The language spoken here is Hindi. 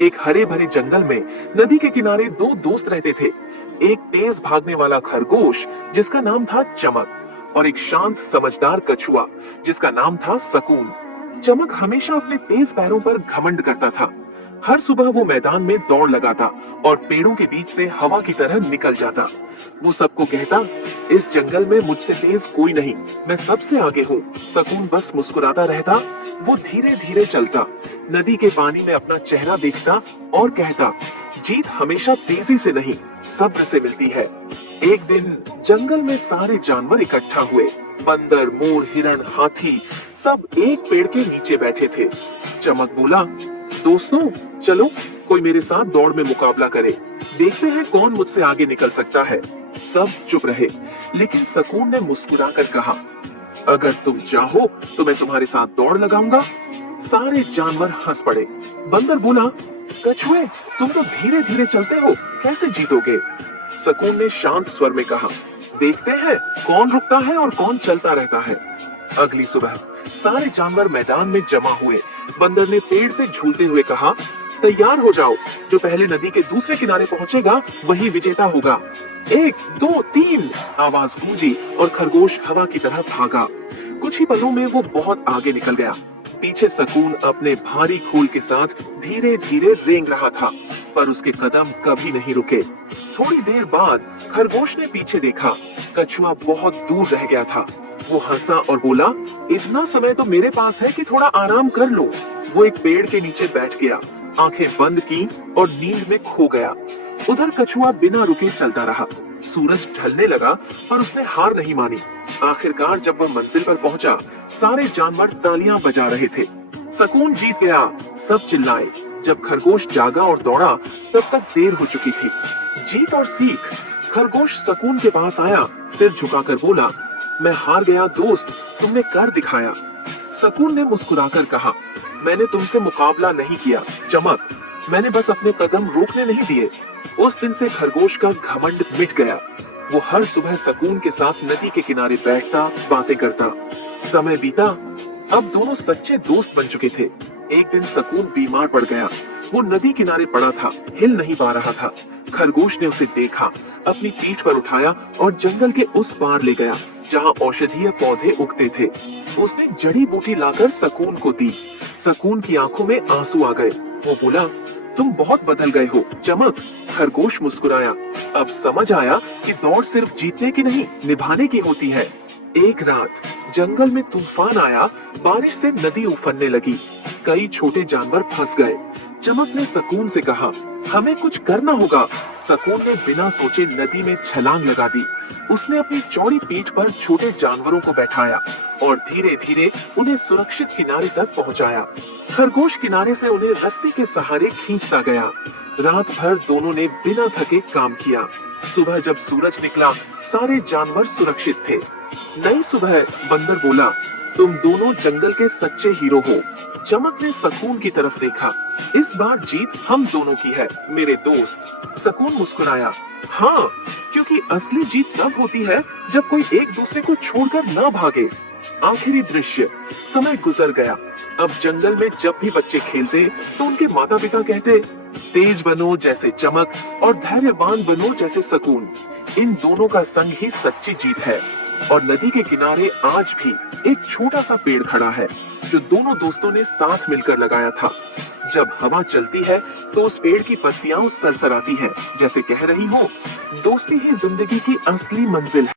एक हरे भरे जंगल में नदी के किनारे दो दोस्त रहते थे। एक तेज भागने वाला खरगोश जिसका नाम था चमक और एक शांत समझदार कछुआ जिसका नाम था सकून। चमक हमेशा अपने तेज पैरों पर घमंड करता था। हर सुबह वो मैदान में दौड़ लगाता और पेड़ों के बीच से हवा की तरह निकल जाता। वो सबको कहता, इस जंगल में मुझसे तेज कोई नहीं, मैं सबसे आगे हूँ। सकून बस मुस्कुराता रहता। वो धीरे धीरे चलता, नदी के पानी में अपना चेहरा देखता और कहता, जीत हमेशा तेजी से नहीं, सब्र से मिलती है। एक दिन जंगल में सारे जानवर इकट्ठा हुए। बंदर, मोर, हिरण, हाथी सब एक पेड़ के नीचे बैठे थे। चमक बोला, दोस्तों चलो कोई मेरे साथ दौड़ में मुकाबला करे, देखते हैं कौन मुझसे आगे निकल सकता है। सब चुप रहे, लेकिन सकून ने मुस्कुराकर कहा, अगर तुम चाहो तो मैं तुम्हारे साथ दौड़ लगाऊंगा। सारे जानवर हंस पड़े। बंदर बोला, कछुए तुम तो धीरे धीरे चलते हो, कैसे जीतोगे? सकून ने शांत स्वर में कहा, देखते हैं कौन रुकता है और कौन चलता रहता है। अगली सुबह सारे जानवर मैदान में जमा हुए। बंदर ने पेड़ से झूलते हुए कहा, तैयार हो जाओ, जो पहले नदी के दूसरे किनारे पहुंचेगा वही विजेता होगा। 1 2 3 आवाज गूंजी और खरगोश हवा की तरह भागा। कुछ ही पलों में वो बहुत आगे निकल गया। पीछे सकून अपने भारी खूल के साथ धीरे धीरे रेंग रहा था, पर उसके कदम कभी नहीं रुके। थोड़ी देर बाद खरगोश ने पीछे देखा, कछुआ बहुत दूर रह गया था। वो हंसा और बोला, इतना समय तो मेरे पास है कि थोड़ा आराम कर लो। वो एक पेड़ के नीचे बैठ गया, आंखें बंद की और नींद में खो गया। उधर कछुआ बिना रुके चलता रहा। सूरज ढलने लगा, पर उसने हार नहीं मानी। आखिरकार जब वह मंजिल पर पहुंचा, सारे जानवर तालियां बजा रहे थे। सकून जीत गया, सब चिल्लाए। जब खरगोश जागा और दौड़ा, तब तक देर हो चुकी थी। जीत और सीख। खरगोश सकून के पास आया, सिर झुकाकर बोला, मैं हार गया दोस्त, तुमने कर दिखाया। सकून ने मुस्कुराकर कहा, मैंने तुमसे मुकाबला नहीं किया चमक, मैंने बस अपने कदम रोकने नहीं दिए। उस दिन से खरगोश का घमंड मिट गया। वो हर सुबह सकून के साथ नदी के किनारे बैठता, बातें करता। समय बीता, अब दोनों सच्चे दोस्त बन चुके थे। एक दिन सकून बीमार पड़ गया। वो नदी किनारे पड़ा था, हिल नहीं पा रहा था। खरगोश ने उसे देखा, अपनी पीठ पर उठाया और जंगल के उस पार ले गया, जहाँ औषधीय पौधे उगते थे। उसने जड़ी बूटी लाकर सकून को दी। सकून की आंखों में आंसू आ गए। वो बोला, तुम बहुत बदल गए हो चमक। खरगोश मुस्कुराया, अब समझ आया कि दौड़ सिर्फ जीतने की नहीं, निभाने की होती है। एक रात जंगल में तूफान आया, बारिश से नदी उफनने लगी। कई छोटे जानवर फंस गए। चमक ने सकून से कहा, हमें कुछ करना होगा। सकून ने बिना सोचे नदी में छलांग लगा दी। उसने अपनी चौड़ी पीठ पर छोटे जानवरों को बैठाया और धीरे धीरे उन्हें सुरक्षित किनारे तक पहुंचाया। खरगोश किनारे से उन्हें रस्सी के सहारे खींचता गया। रात भर दोनों ने बिना थके काम किया। सुबह जब सूरज निकला, सारे जानवर सुरक्षित थे। नई सुबह बंदर बोला, तुम दोनों जंगल के सच्चे हीरो हो। चमक ने सकून की तरफ देखा, इस बार जीत हम दोनों की है मेरे दोस्त। सकून मुस्कुराया, हाँ, क्योंकि असली जीत तब होती है जब कोई एक दूसरे को छोड़कर न भागे। आखिरी दृश्य। समय गुजर गया। अब जंगल में जब भी बच्चे खेलते तो उनके माता पिता कहते, तेज बनो जैसे चमक और धैर्यवान बनो जैसे सकून। इन दोनों का संग ही सच्ची जीत है। और नदी के किनारे आज भी एक छोटा सा पेड़ खड़ा है, जो दोनों दोस्तों ने साथ मिलकर लगाया था। जब हवा चलती है तो उस पेड़ की पत्तियां सरसराती हैं, जैसे कह रही हो, दोस्ती ही जिंदगी की असली मंजिल है।